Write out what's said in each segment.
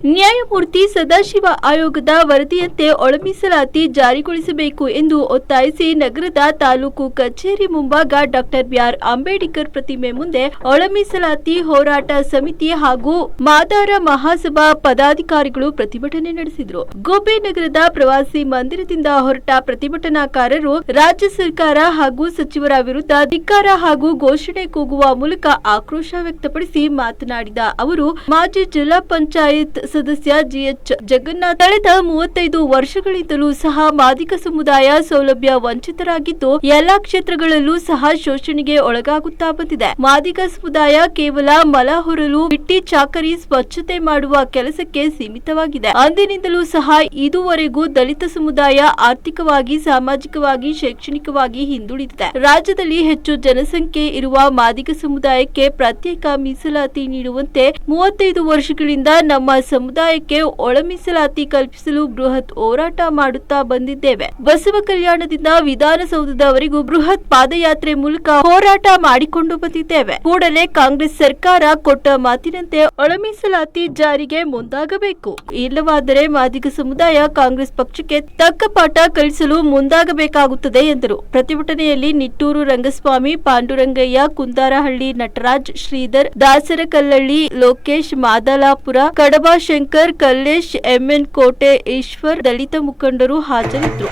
ನ್ಯಾಯಮೂರ್ತಿ ಸದಾಶಿವ ಆಯೋಗದ ವರದಿಯಂತೆ ಒಳ ಮೀಸಲಾತಿ ಜಾರಿಗೊಳಿಸಬೇಕು ಎಂದು ಒತ್ತಾಯಿಸಿ ನಗರದ ತಾಲೂಕು ಕಚೇರಿ ಮುಂಭಾಗ ಡಾಕ್ಟರ್ ಬಿಆರ್ ಅಂಬೇಡ್ಕರ್ ಪ್ರತಿಮೆ ಮುಂದೆ ಒಳ ಮೀಸಲಾತಿ ಹೋರಾಟ ಸಮಿತಿ ಹಾಗೂ ಮಾದಾರ ಮಹಾಸಭಾ ಪದಾಧಿಕಾರಿಗಳು ಪ್ರತಿಭಟನೆ ನಡೆಸಿದರು. ಗೋಬಿ ನಗರದ ಪ್ರವಾಸಿ ಮಂದಿರದಿಂದ ಹೊರಟ ಪ್ರತಿಭಟನಾಕಾರರು ರಾಜ್ಯ ಸರ್ಕಾರ ಹಾಗೂ ಸಚಿವರ ವಿರುದ್ಧ ಧಿಕ್ಕಾರ ಹಾಗೂ ಘೋಷಣೆ ಕೂಗುವ ಮೂಲಕ ಆಕ್ರೋಶ ವ್ಯಕ್ತಪಡಿಸಿ ಮಾತನಾಡಿದ ಅವರು, ಮಾಜಿ ಜಿಲ್ಲಾ ಪಂಚಾಯತ್ ಸದಸ್ಯ ಜಿಎಚ್ ಜಗನ್ನಾಥ್ ಕಳೆದ 35 ವರ್ಷಗಳಿಂದಲೂ ಸಹ ಮಾದಿಗ ಸಮುದಾಯ ಸೌಲಭ್ಯ ವಂಚಿತರಾಗಿದ್ದು ಎಲ್ಲಾ ಕ್ಷೇತ್ರಗಳಲ್ಲೂ ಸಹ ಶೋಷಣೆಗೆ ಒಳಗಾಗುತ್ತಾ ಬಂದಿದೆ. ಮಾದಿಗ ಸಮುದಾಯ ಕೇವಲ ಮಲ ಹೊರಲು ಬಿಟ್ಟಿ ಚಾಕರಿ ಸ್ವಚ್ಛತೆ ಮಾಡುವ ಕೆಲಸಕ್ಕೆ ಸೀಮಿತವಾಗಿದೆ. ಅಂದಿನಿಂದಲೂ ಸಹ ಇದುವರೆಗೂ ದಲಿತ ಸಮುದಾಯ ಆರ್ಥಿಕವಾಗಿ, ಸಾಮಾಜಿಕವಾಗಿ, ಶೈಕ್ಷಣಿಕವಾಗಿ ಹಿಂದುಳಿದಿದೆ. ರಾಜ್ಯದಲ್ಲಿ ಹೆಚ್ಚು ಜನಸಂಖ್ಯೆ ಇರುವ ಮಾದಿಗ ಸಮುದಾಯಕ್ಕೆ ಪ್ರತ್ಯೇಕ ಮೀಸಲಾತಿ ನೀಡುವಂತೆ 35 ವರ್ಷಗಳಿಂದ ನಮ್ಮ ಸಮುದಾಯಕ್ಕೆ ಒಳ ಮೀಸಲಾತಿ ಕಲ್ಪಿಸಲು ಬೃಹತ್ ಹೋರಾಟ ಮಾಡುತ್ತಾ ಬಂದಿದ್ದೇವೆ. ಬಸವ ಕಲ್ಯಾಣದಿಂದ ವಿಧಾನಸೌಧದವರೆಗೂ ಬೃಹತ್ ಪಾದಯಾತ್ರೆ ಮೂಲಕ ಹೋರಾಟ ಮಾಡಿಕೊಂಡು ಬಂದಿದ್ದೇವೆ. ಕೂಡಲೇ ಕಾಂಗ್ರೆಸ್ ಸರ್ಕಾರ ಕೊಟ್ಟ ಮಾತಿನಂತೆ ಒಳ ಮೀಸಲಾತಿ ಜಾರಿಗೆ ಮುಂದಾಗಬೇಕು. ಇಲ್ಲವಾದರೆ ಮಾದಿಗ ಸಮುದಾಯ ಕಾಂಗ್ರೆಸ್ ಪಕ್ಷಕ್ಕೆ ತಕ್ಕ ಪಾಠ ಕಲಿಸಲು ಮುಂದಾಗಬೇಕಾಗುತ್ತದೆ ಎಂದರು. ಪ್ರತಿಭಟನೆಯಲ್ಲಿ ನಿಟ್ಟೂರು ರಂಗಸ್ವಾಮಿ, ಪಾಂಡುರಂಗಯ್ಯ, ಕುಂದಾರಹಳ್ಳಿ ನಟರಾಜ್, ಶ್ರೀಧರ್, ದಾಸರಕಲ್ಲಳ್ಳಿ, ಲೋಕೇಶ್, ಮಾದಲಾಪುರ, ಕಡಬ ಶಂಕರ್, ಕಲ್ಲೇಶ್, ಎಂಎನ್ ಕೋಟೆ, ಈಶ್ವರ್, ದಲಿತ ಮುಖಂಡರು ಹಾಜರಿದ್ದರು.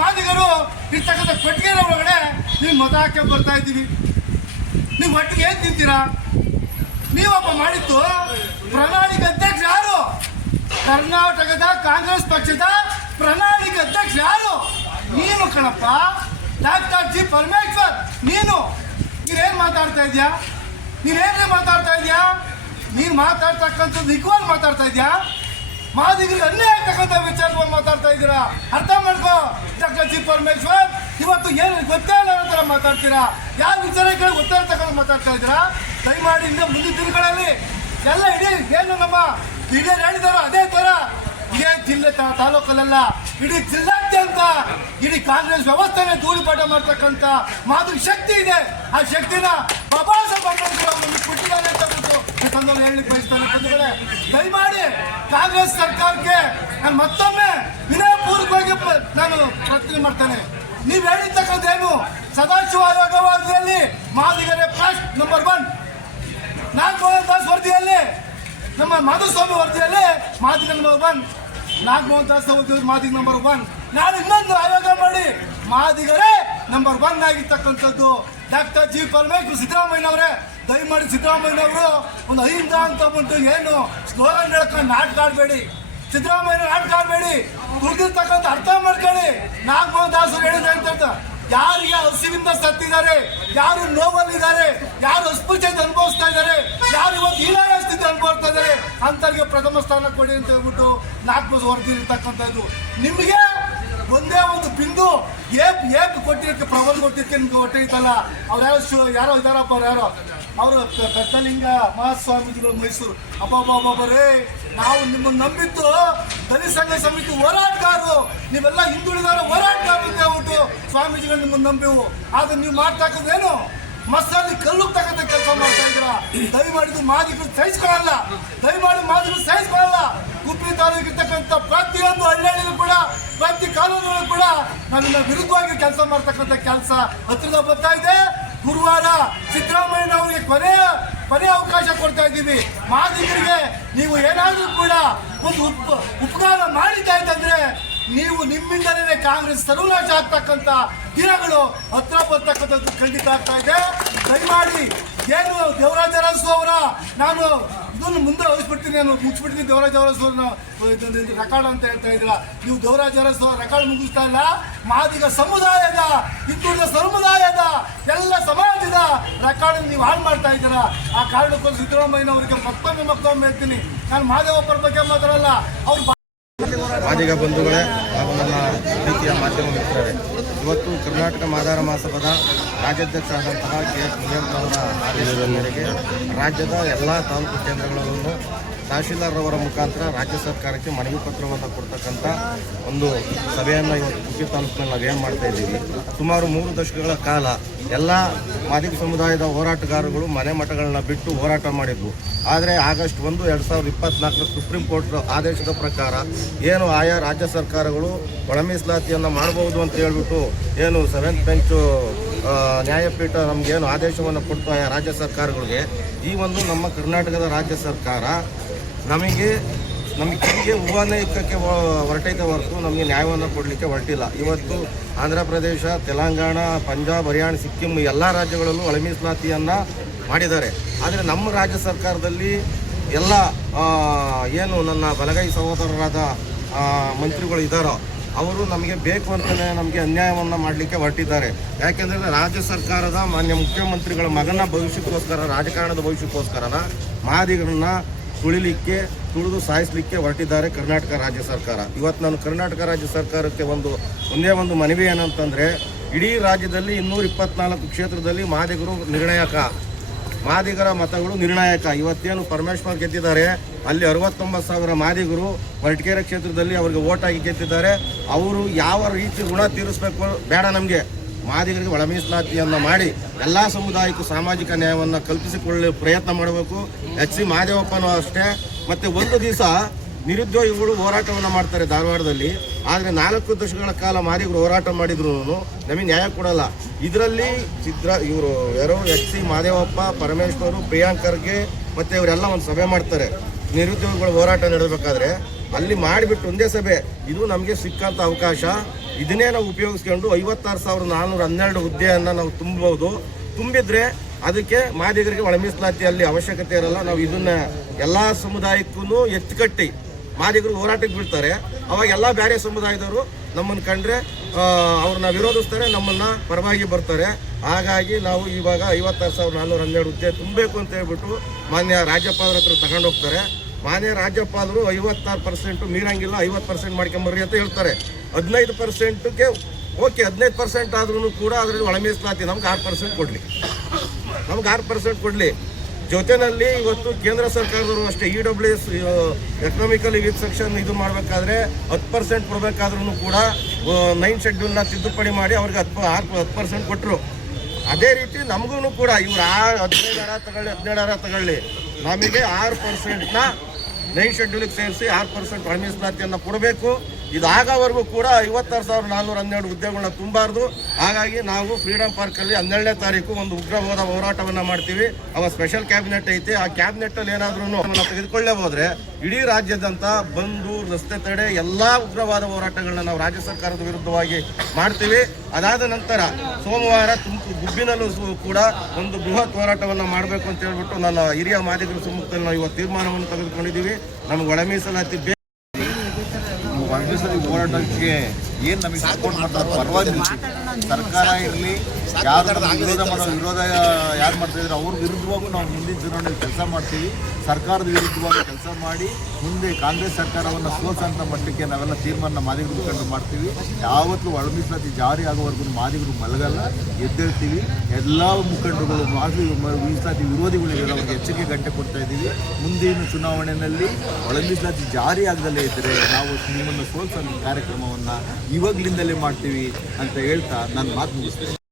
ಮಾದಿಗರು ಇರ್ತಕ್ಕಂಥ ಕೊಟ್ಟಿಗೆ ಒಳಗಡೆ ನೀವು ಮತ ಹಾಕಿ ಬರ್ತಾ ಇದ್ದೀವಿ. ನೀವು ಒಟ್ಟಿಗೆ ಏನ್ ತಿಂತೀರಾ? ನೀವೊಬ್ಬ ಮಾಡಿದ್ದು ಪ್ರಣಾಳಿಕ ಅಧ್ಯಕ್ಷ ಯಾರು? ಕರ್ನಾಟಕದ ಕಾಂಗ್ರೆಸ್ ಪಕ್ಷದ ಪ್ರಣಾಳಿಕ ಅಧ್ಯಕ್ಷ ಯಾರು? ನೀನು ಕಣಪ್ಪ, ಡಾಕ್ಟರ್ ಜಿ ಪರಮೇಶ್ವರ್. ನೀನೇನ್ ಮಾತಾಡ್ತಾ ಇದೀಯಾ? ನೀನೇನ್ರಿ ಮಾತಾಡ್ತಾ ಇದೀಯಾ? ನೀನು ಮಾತಾಡ್ತಕ್ಕಂಥದ್ದು ನಿಜವಾಗಿ ಮಾತಾಡ್ತಾ ಇದೀಯಾ? ಮಾದಿಗರಿಗೆ ಅನ್ಯಾಯ ಆಗ್ತಕ್ಕಂಥ ವಿಚಾರವಾಗಿ ಮಾತಾಡ್ತಾ ಇದ್ದೀರಾ. ಅರ್ಥ ಮಾಡ್ಕೋ ಡಾಕ್ಟರ್ ಜಿ ಪರಮೇಶ್ವರ್. ಇವತ್ತು ಏನು ಗೊತ್ತೇ ಇಲ್ಲ ಥರ ಮಾತಾಡ್ತೀರಾ. ಯಾವ ವಿಚಾರಕ್ಕೆ ಗೊತ್ತೇ ಇರ್ತಕ್ಕಂಥ ಮಾತಾಡ್ತಾ ಇದ್ದೀರಾ? ದಯಮಾಡಿ ಇಂದ ಮುಂದಿನ ದಿನಗಳಲ್ಲಿ ಎಲ್ಲ ಇಡೀ ಏನು ನಮ್ಮ ಹಿರಿಯರು ಹೇಳಿದಾರೋ ಅದೇ ಥರ ಇದೇ ಜಿಲ್ಲೆ ತಾಲೂಕಲ್ಲೆಲ್ಲ ಇಡೀ ಜಿಲ್ಲಾದ್ಯಂತ ಇಡೀ ಕಾಂಗ್ರೆಸ್ ವ್ಯವಸ್ಥೆನೇ ಧೂಳಿಪಾಠ ಮಾಡ್ತಕ್ಕಂಥ ಮಾದರಿ ಶಕ್ತಿ ಇದೆ. ಆ ಶಕ್ತಿನ ಬಾಬಾ ಸಾಹೇಬ್ ಅಂಬೇಡ್ಕರ್ ಅವರು ಕೊಟ್ಟಿದ್ದಾರೆ ಅಂತ ಬಿಟ್ಟು ಹೇಳಲಿಕ್ಕೆ ಬಯಸ್ತಾನೆ. ದಯಮಾಡಿ ಕಾಂಗ್ರೆಸ್ ಸರ್ಕಾರಕ್ಕೆ ನಾನು ಮತ್ತೊಮ್ಮೆ ವಿನಯಪೂರ್ವಕವಾಗಿ ನಾನು ಪ್ರಾರ್ಥನೆ ಮಾಡ್ತೇನೆ. ನೀವು ಹೇಳಿರ್ತಕ್ಕಂಥೇನು ಸದಾಶಿವ ಆಯೋಗ ವರದಿಯಲ್ಲಿ ಮಾದಿಗರೇ ಫಸ್ಟ್ ನಂಬರ್ 1, ನಾಗಮೋಹನ್ ದಾಸ್ ವರದಿಯಲ್ಲಿ ನಮ್ಮ ಮಾಧುಸ್ವಾಮಿ ವರದಿಯಲ್ಲಿ ಮಾದಿಗ ನಂಬರ್ 1, ನಾಗಮೋಹನ್ ದಾಸ್ ಮಾದಿಗ ನಂಬರ್ 1. ನಾನು ಇನ್ನೊಂದು ಆಯೋಗ ಮಾಡಿ ಮಾದಿಗರೇ ನಂಬರ್ 1 ಆಗಿರ್ತಕ್ಕಂಥದ್ದು ಡಾಕ್ಟರ್ ಜಿ ಪರಮೇಶ್ವರ್ ಸಿದ್ದರಾಮಯ್ಯನವರೇ. ದಯಮಾಡಿ ಸಿದ್ದರಾಮಯ್ಯನವರು ಒಂದು ಅಹಿಂದ ಅಂತ ಬಂದು ಏನು ಸ್ಲೋಗನ್ ಹೇಳ್ಕೊಂಡು ನಾಟಕ ಆಡಬೇಡಿ. ಸಿದ್ದರಾಮಯ್ಯ ನಾಟಕ ಆಡಬೇಡಿ. ದುಡ್ದಿರ್ತಕ್ಕಂಥ ಅರ್ಥ ಮಾಡ್ಕೊಳ್ಳಿ. ನಾಗಮೋಹನ್ ದಾಸ್ ಹೇಳಿದ್ರೆ ಅಂತ ಯಾರಿಗೆ ಹಸಿವಿಂದ ಸತ್ತಿದ್ದಾರೆ, ಯಾರು ನೋವಲ್ಲಿದ್ದಾರೆ, ಯಾರು ಅಸ್ಪೃಶ್ಯತೆ ಅನುಭವಿಸ್ತಾ ಇದ್ದಾರೆ, ಯಾರು ಇವತ್ತು ಹೀನಾಯ ಸ್ಥಿತಿ ಅನುಭವಿಸ್ತಾ ಇದ್ದಾರೆ ಅಂತವ್ರಿಗೆ ಪ್ರಥಮ ಸ್ಥಾನ ಕೊಡಿ ಅಂತ ಹೇಳ್ಬಿಟ್ಟು ನಾಲ್ಕು ವರದಿ ಇರ್ತಕ್ಕಂಥದ್ದು. ನಿಮಗೆ ಒಂದೇ ಒಂದು ಬಿಂದು ಏಪ್ ಕೊಟ್ಟಿದ್ದಕ್ಕೆ ಪ್ರಬಂಧ ಕೊಟ್ಟಿದ್ದಕ್ಕೆ ನಿಮ್ಗೆ ಹೊಟ್ಟೆ ಇತ್ತಲ್ಲ. ಅವ್ರು ಯಾರೋ ಇದಾರಪ್ಪ, ಅವರು ಕತ್ತಲಿಂಗ ಮಹಾಸ್ವಾಮೀಜಿಗಳು ಮೈಸೂರು. ಅಬ್ಬಬ್ಬರೇ, ನಾವು ನಿಮ್ಮನ್ನು ನಂಬಿದ್ದು ದಲಿತ ಸಂಘ ಸಮಿತಿ ಹೋರಾಟಗಾರರು, ನೀವೆಲ್ಲ ಹಿಂದುಳಿದವರ ಹೋರಾಟಗಾರರು ಅಂತ ಹೇಳ್ಬಿಟ್ಟು ಸ್ವಾಮೀಜಿಗಳು ನಿಮ್ಮನ್ನು ನಂಬಿವು. ಆದ್ರೆ ನೀವು ಮಾಡ್ತಕ್ಕಂಥದ್ದೇನು ಮಸ್ಸಲ್ಲಿ ಕಲ್ಲು ತಕ್ಕಂಥ ಕೆಲಸ ಮಾಡ್ತಾ ಇದ್ದೀರಾ. ದಯಮಾಡಿದ್ದು ಮಾದಿಗರು ಸಹಿಸ್ಕೊಳ್ಳಲ್ಲ. ದಯಮಾಡಿ ಮಾದಿಗರು ಸಹಿಸ್ಕೊಳ್ಳಲ್ಲ. ಗುಬ್ಬಿ ತಾಲೂಕು ಇರ್ತಕ್ಕಂಥ ಪ್ರತಿಯೊಂದು ಹಳ್ಳಿಯಲ್ಲೂ ಕೂಡ, ಪ್ರತಿ ಕಾನೂನುಗಳು ಕೂಡ ನನ್ನ ವಿರುದ್ಧವಾಗಿ ಕೆಲಸ ಮಾಡ್ತಕ್ಕಂಥ ಕೆಲಸ ಹತ್ತಿರದ ಬರ್ತಾ ಇದೆ. ಗುರುವಾರ ಸಿದ್ದರಾಮಯ್ಯನವರಿಗೆ ಕೊನೆಯ ಅವಕಾಶ ಕೊಡ್ತಾ ಇದ್ದೀವಿ. ಮಾದಿಗರಿಗೆ ನೀವು ಏನಾದರೂ ಕೂಡ ಒಂದು ಉಪಕಾರ ಮಾಡಿದ್ದೆ ಅಂತಂದ್ರೆ ನೀವು ನಿಮ್ಮಿಂದಲೇ ಕಾಂಗ್ರೆಸ್ ಸರ್ವನಾಶ ಆಗ್ತಕ್ಕಂಥ ದಿನಗಳು ಹತ್ರ ಬರ್ತಕ್ಕಂಥದ್ದು ಖಂಡಿತ ಆಗ್ತಾ ಇದೆ. ದಯಮಾಡಿ ಏನು ದೇವರಾಜ ಅರಸು ಅವರ ನಾನು ಇದನ್ನು ಮುಂದೆ ವಹಿಸ್ಬಿಡ್ತೀನಿ, ನಾನು ಮುಗಿಸ್ಬಿಡ್ತೀನಿ. ದೇವರಾಜ ಅರಸು ರೆಕಾರ್ಡ್ ಅಂತ ಹೇಳ್ತಾ ಇದ್ದೀರಾ. ನೀವು ದೇವರಾಜ ಅರಸು ರೆಕಾರ್ಡ್ ಮುಗಿಸ್ತಾ ಇಲ್ಲ. ಮಾದಿಗ ಸಮುದಾಯದ, ಹಿಂದುಳಿದ ಸಮುದಾಯದ, ಎಲ್ಲ ಸಮಾಜದ ರೆಕಾರ್ಡ್ ನೀವು ಹಾಳು ಮಾಡ್ತಾ ಇದ್ದೀರಾ. ಆ ಕಾರಣಕ್ಕೋಸ್ಕರ ಸಿದ್ದರಾಮಯ್ಯನವರಿಗೆ ಮತ್ತೊಮ್ಮೆ ಹೇಳ್ತೀನಿ, ನಾನು ಮಾದೇವಪ್ಪರ ಬಗ್ಗೆ ಮಾತಾಡಲ್ಲ. ಅವ್ರು ಮಾದಿಗ ಬಂಧುಗಳೇ ಹಾಗೂ ನನ್ನ ಪ್ರೀತಿಯ ಮಾಧ್ಯಮ ಮಿತ್ರರೇ, ಇವತ್ತು ಕರ್ನಾಟಕ ಮಾದಾರ ಮಹಾಸಭಾದ ರಾಜ್ಯಾಧ್ಯಕ್ಷ ಆದಂತಹ ಕೆ ಎಸ್ ಮುನಿಯಪ್ಪನವರ ಆದೇಶದ ಮೇರೆಗೆ ರಾಜ್ಯದ ಎಲ್ಲ ತಾಲೂಕು ಕೇಂದ್ರಗಳಲ್ಲೂ ತಹಶೀಲ್ದಾರ್ ಅವರ ಮುಖಾಂತರ ರಾಜ್ಯ ಸರ್ಕಾರಕ್ಕೆ ಮನವಿ ಪತ್ರವನ್ನು ಕೊಡ್ತಕ್ಕಂಥ ಒಂದು ಸಭೆಯನ್ನು ಇವತ್ತು ಕುಕ್ಕೆ ತಾಲೂಕಿನಲ್ಲಿ ನಾವೇನು ಮಾಡ್ತಾ ಇದ್ದೀವಿ. ಸುಮಾರು 3 ದಶಕಗಳ ಕಾಲ ಎಲ್ಲ ಮಾದಿಗ ಸಮುದಾಯದ ಹೋರಾಟಗಾರಗಳು ಮನೆ ಮಠಗಳನ್ನ ಬಿಟ್ಟು ಹೋರಾಟ ಮಾಡಿದ್ವು. ಆದರೆ ಆಗಸ್ಟ್ 1, 2024 ಸುಪ್ರೀಂ ಕೋರ್ಟ್ ಆದೇಶದ ಪ್ರಕಾರ ಏನು ಆಯಾ ರಾಜ್ಯ ಸರ್ಕಾರಗಳು ಒಳ ಮೀಸಲಾತಿಯನ್ನು ಮಾಡಬಹುದು ಅಂತ ಹೇಳ್ಬಿಟ್ಟು ಏನು 7th ಬೆಂಚ್ ನ್ಯಾಯಪೀಠ ನಮಗೇನು ಆದೇಶವನ್ನು ಕೊಡ್ತು ಆಯಾ ರಾಜ್ಯ ಸರ್ಕಾರಗಳಿಗೆ, ಈ ಒಂದು ನಮ್ಮ ಕರ್ನಾಟಕದ ರಾಜ್ಯ ಸರ್ಕಾರ ನಮಗೆ ಹೂವನ್ನೇ ಇಕ್ಕಕ್ಕೆ ಹೊರಟೈತೆ ಹೊರತು ನಮಗೆ ನ್ಯಾಯವನ್ನು ಕೊಡಲಿಕ್ಕೆ ಹೊರಟಿಲ್ಲ. ಇವತ್ತು ಆಂಧ್ರ ಪ್ರದೇಶ, ತೆಲಂಗಾಣ, ಪಂಜಾಬ್, ಹರಿಯಾಣ, ಸಿಕ್ಕಿಂ ಎಲ್ಲ ರಾಜ್ಯಗಳಲ್ಲೂ ಒಳ ಮೀಸಲಾತಿಯನ್ನು ಮಾಡಿದ್ದಾರೆ. ಆದರೆ ನಮ್ಮ ರಾಜ್ಯ ಸರ್ಕಾರದಲ್ಲಿ ಎಲ್ಲ ಏನು ನನ್ನ ಬಲಗೈ ಸಹೋದರರಾದ ಮಂತ್ರಿಗಳು ಇದ್ದಾರೋ ಅವರು ನಮಗೆ ಬೇಕು ಅಂತಲೇ ನಮಗೆ ಅನ್ಯಾಯವನ್ನು ಮಾಡಲಿಕ್ಕೆ ಹೊರಟಿದ್ದಾರೆ. ಯಾಕೆಂದರೆ ರಾಜ್ಯ ಸರ್ಕಾರದ ಮಾನ್ಯ ಮುಖ್ಯಮಂತ್ರಿಗಳ ಮಗನ ಭವಿಷ್ಯಕ್ಕೋಸ್ಕರ, ರಾಜಕಾರಣದ ಭವಿಷ್ಯಕ್ಕೋಸ್ಕರನ ಮಾದಿಗರನ್ನ ತುಳಿದು ಸಾಯಿಸಲಿಕ್ಕೆ ಹೊರಟಿದ್ದಾರೆ ಕರ್ನಾಟಕ ರಾಜ್ಯ ಸರ್ಕಾರ. ಇವತ್ತು ನಾನು ಕರ್ನಾಟಕ ರಾಜ್ಯ ಸರ್ಕಾರಕ್ಕೆ ಒಂದೇ ಒಂದು ಮನವಿ ಏನಂತಂದರೆ, ಇಡೀ ರಾಜ್ಯದಲ್ಲಿ 224 ಕ್ಷೇತ್ರದಲ್ಲಿ ಮಾದಿಗರ ಮತಗಳು ನಿರ್ಣಾಯಕ. ಇವತ್ತೇನು ಪರಮೇಶ್ವರ್ ಗೆದ್ದಿದ್ದಾರೆ, ಅಲ್ಲಿ 69,000 ಮಾದಿಗರು ಹೊರಟಗೆರೆ ಕ್ಷೇತ್ರದಲ್ಲಿ ಅವ್ರಿಗೆ ಓಟಾಗಿ ಗೆದ್ದಿದ್ದಾರೆ. ಅವರು ಯಾವ ರೀತಿ ಋಣ ತೀರಿಸಬೇಕು ಬೇಡ, ನಮಗೆ ಮಾದಿಗರಿಗೆ ಒಳ ಮೀಸಲಾತಿಯನ್ನು ಮಾಡಿ ಎಲ್ಲ ಸಮುದಾಯಕ್ಕೂ ಸಾಮಾಜಿಕ ನ್ಯಾಯವನ್ನು ಕಲ್ಪಿಸಿಕೊಳ್ಳಲು ಪ್ರಯತ್ನ ಮಾಡಬೇಕು. ಎಚ್ ಸಿ ಮಹದೇವಪ್ಪನೂ ಅಷ್ಟೇ. ಮತ್ತು ಒಂದು ದಿವಸ ನಿರುದ್ಯೋಗಿಗಳು ಹೋರಾಟವನ್ನು ಮಾಡ್ತಾರೆ ಧಾರವಾಡದಲ್ಲಿ. ಆದರೆ 4 ದಶಕಗಳ ಕಾಲ ಮಾದಿಗರು ಹೋರಾಟ ಮಾಡಿದ್ರು ನಮಗೆ ನ್ಯಾಯ ಕೊಡಲ್ಲ. ಇದರಲ್ಲಿ ಇವರು ಯಾರೋ ಎಚ್ ಸಿ ಮಹದೇವಪ್ಪ, ಪರಮೇಶ್ವರು, ಪ್ರಿಯಾಂಕ್ ಖರ್ಗೆ ಮತ್ತು ಇವರೆಲ್ಲ ಒಂದು ಸಭೆ ಮಾಡ್ತಾರೆ ನಿರುದ್ಯೋಗಿಗಳು ಹೋರಾಟ ನಡೆಸಬೇಕಾದ್ರೆ. ಅಲ್ಲಿ ಮಾಡಿಬಿಟ್ಟು ಒಂದೇ ಸಭೆ, ಇದು ನಮಗೆ ಸಿಕ್ಕಂಥ ಅವಕಾಶ. ಇದನ್ನೇ ನಾವು ಉಪಯೋಗಿಸ್ಕೊಂಡು 56,412 ಹುದ್ದೆಯನ್ನು ನಾವು ತುಂಬಬಹುದು. ತುಂಬಿದ್ರೆ ಅದಕ್ಕೆ ಮಾದಿಗರಿಗೆ ಒಳ ಮೀಸಲಾತಿಯಲ್ಲಿ ಅವಶ್ಯಕತೆ ಇರಲ್ಲ. ನಾವು ಇದನ್ನ ಎಲ್ಲ ಸಮುದಾಯಕ್ಕೂ ಎತ್ತುಕಟ್ಟಿ ಮಾದಿಗರು ಹೋರಾಟಕ್ಕೆ ಬಿಡ್ತಾರೆ. ಅವಾಗ ಎಲ್ಲ ಬೇರೆ ಸಮುದಾಯದವರು ನಮ್ಮನ್ನು ಕಂಡ್ರೆ ಅವ್ರನ್ನ ವಿರೋಧಿಸ್ತಾರೆ, ನಮ್ಮನ್ನು ಪರವಾಗಿ ಬರ್ತಾರೆ. ಹಾಗಾಗಿ ನಾವು ಇವಾಗ 56,412 ಹುದ್ದೆ ತುಂಬಬೇಕು ಅಂತ ಹೇಳ್ಬಿಟ್ಟು ಮಾನ್ಯ ರಾಜ್ಯಪಾಲರ ಹತ್ರ ತಗೊಂಡು ಹೋಗ್ತಾರೆ. ಮಾನ್ಯ ರಾಜ್ಯಪಾಲರು 56% ಮೀರಂಗಿಲ್ಲ, 50% ಮಾಡ್ಕೊಂಬರ್ರಿ ಅಂತ ಹೇಳ್ತಾರೆ. 15%ಗೆ ಓಕೆ, 15% ಆದ್ರೂ ಕೂಡ ಅದರಲ್ಲಿ ಒಳ ಮೀಸಲಾತಿ ನಮ್ಗೆ 6% ಕೊಡಲಿ, ನಮ್ಗೆ 6% ಕೊಡಲಿ. ಜೊತೆಯಲ್ಲಿ ಇವತ್ತು ಕೇಂದ್ರ ಸರ್ಕಾರದವರು ಅಷ್ಟೇ EWS ಎಕನಾಮಿಕಲಿ ವೀಕ್ ಸೆಕ್ಷನ್ ಇದು ಮಾಡಬೇಕಾದ್ರೆ 10% ಕೊಡಬೇಕಾದ್ರೂ ಕೂಡ 9 ಶೆಡ್ಯೂಲ್ನ ತಿದ್ದುಪಡಿ ಮಾಡಿ ಅವ್ರಿಗೆ 10% ಕೊಟ್ಟರು. ಅದೇ ರೀತಿ ನಮಗೂ ಕೂಡ ಇವ್ರು 15 ತಗೊಳ್ಳಿ, ನಮಗೆ 6%ನ 9 ಶೆಡ್ಯೂಲಿಗೆ ಸೇರಿಸಿ 6% ಒಳ ಮೀಸಲಾತಿಯನ್ನು ಕೊಡಬೇಕು. ಇದಾಗವರೆಗೂ ಕೂಡ 56,412 ಹುದ್ದೆಗಳನ್ನ ತುಂಬಾರ್ದು. ಹಾಗಾಗಿ ನಾವು ಫ್ರೀಡಂ ಪಾರ್ಕಲ್ಲಿ 12ನೇ ತಾರೀಕು ಒಂದು ಉಗ್ರವಾದ ಹೋರಾಟವನ್ನು ಮಾಡ್ತೀವಿ. ಅವ ಸ್ಪೆಷಲ್ ಕ್ಯಾಬಿನೆಟ್ ಐತೆ, ಆ ಕ್ಯಾಬಿನೆಟ್ಟಲ್ಲಿ ಏನಾದ್ರೂ ತೆಗೆದುಕೊಳ್ಳೇ ಹೋದ್ರೆ ಇಡೀ ರಾಜ್ಯದಂತ ಬಂದು ರಸ್ತೆ ತಡೆ ಎಲ್ಲ ಉಗ್ರವಾದ ಹೋರಾಟಗಳನ್ನ ನಾವು ರಾಜ್ಯ ಸರ್ಕಾರದ ವಿರುದ್ಧವಾಗಿ ಮಾಡ್ತೀವಿ. ಅದಾದ ನಂತರ ಸೋಮವಾರ ಗುಬ್ಬಿನಲ್ಲೂ ಕೂಡ ಒಂದು ಬೃಹತ್ ಹೋರಾಟವನ್ನು ಮಾಡಬೇಕು ಅಂತ ಹೇಳ್ಬಿಟ್ಟು ನನ್ನ ಹಿರಿಯ ಮಾದಿಗರ ಸಮ್ಮುಖದಲ್ಲಿ ನಾವು ಇವತ್ತು ತೀರ್ಮಾನವನ್ನು ತೆಗೆದುಕೊಂಡಿದ್ದೀವಿ. ನಮ್ಗೆ ಒಳ ಮೀಸಲಾತಿ ಒಳ ಮೀಸಲಾತಿ ಹೋರಾಟಕ್ಕೆ ಏನು ನಮಗೆ ಸಪೋರ್ಟ್ ಮಾಡ್ತಾರೆ ಪರವಾಗಿಲ್ಲ. ಸರ್ಕಾರ ಇರಲಿ, ಯಾರು ವಿರೋಧ ಯಾರು ಮಾಡ್ತಾಯಿದ್ರೆ ಅವ್ರ ವಿರುದ್ಧವಾಗೂ ನಾವು ಮುಂದಿನ ಚುನಾವಣೆಯಲ್ಲಿ ಕೆಲಸ ಮಾಡ್ತೀವಿ. ಸರ್ಕಾರದ ವಿರುದ್ಧವಾಗಿ ಕೆಲಸ ಮಾಡಿ ಮುಂದೆ ಕಾಂಗ್ರೆಸ್ ಸರ್ಕಾರವನ್ನು ಸೋಲ್ಸಂತ ಮಟ್ಟಕ್ಕೆ ನಾವೆಲ್ಲ ತೀರ್ಮಾನ ಮಾದಿಗರು ಮುಖಂಡರು ಮಾಡ್ತೀವಿ. ಯಾವತ್ತೂ ಒಳ ಮೀಸಲಾತಿ ಜಾರಿ ಆಗೋವರೆಗೂ ಮಾದಿಗರು ಮಲಗಲ್ಲ, ಎದ್ದೇಳ್ತೀವಿ. ಎಲ್ಲ ಮುಖಂಡರುಗಳು ಮೀಸಲಾತಿ ವಿರೋಧಿಗಳಿಗೆಲ್ಲ ಅವ್ರಿಗೆ ಎಚ್ಚರಿಕೆ ಗಂಟೆ ಕೊಡ್ತಾ ಇದ್ದೀವಿ. ಮುಂದಿನ ಚುನಾವಣೆಯಲ್ಲಿ ಒಳ ಮೀಸಲಾತಿ ಜಾರಿ ಆಗದಲ್ಲೇ ಇದ್ದರೆ ನಾವು ನಿಮ್ಮನ್ನು ಸೋಲ್ಸೋ ಕಾರ್ಯಕ್ರಮವನ್ನು ಇವಾಗಲಿಂದಲೇ ಮಾಡ್ತೀವಿ ಅಂತ ಹೇಳ್ತಾ ನಾನು ಮಾತು ಮುಗಿಸ್ತೇನೆ.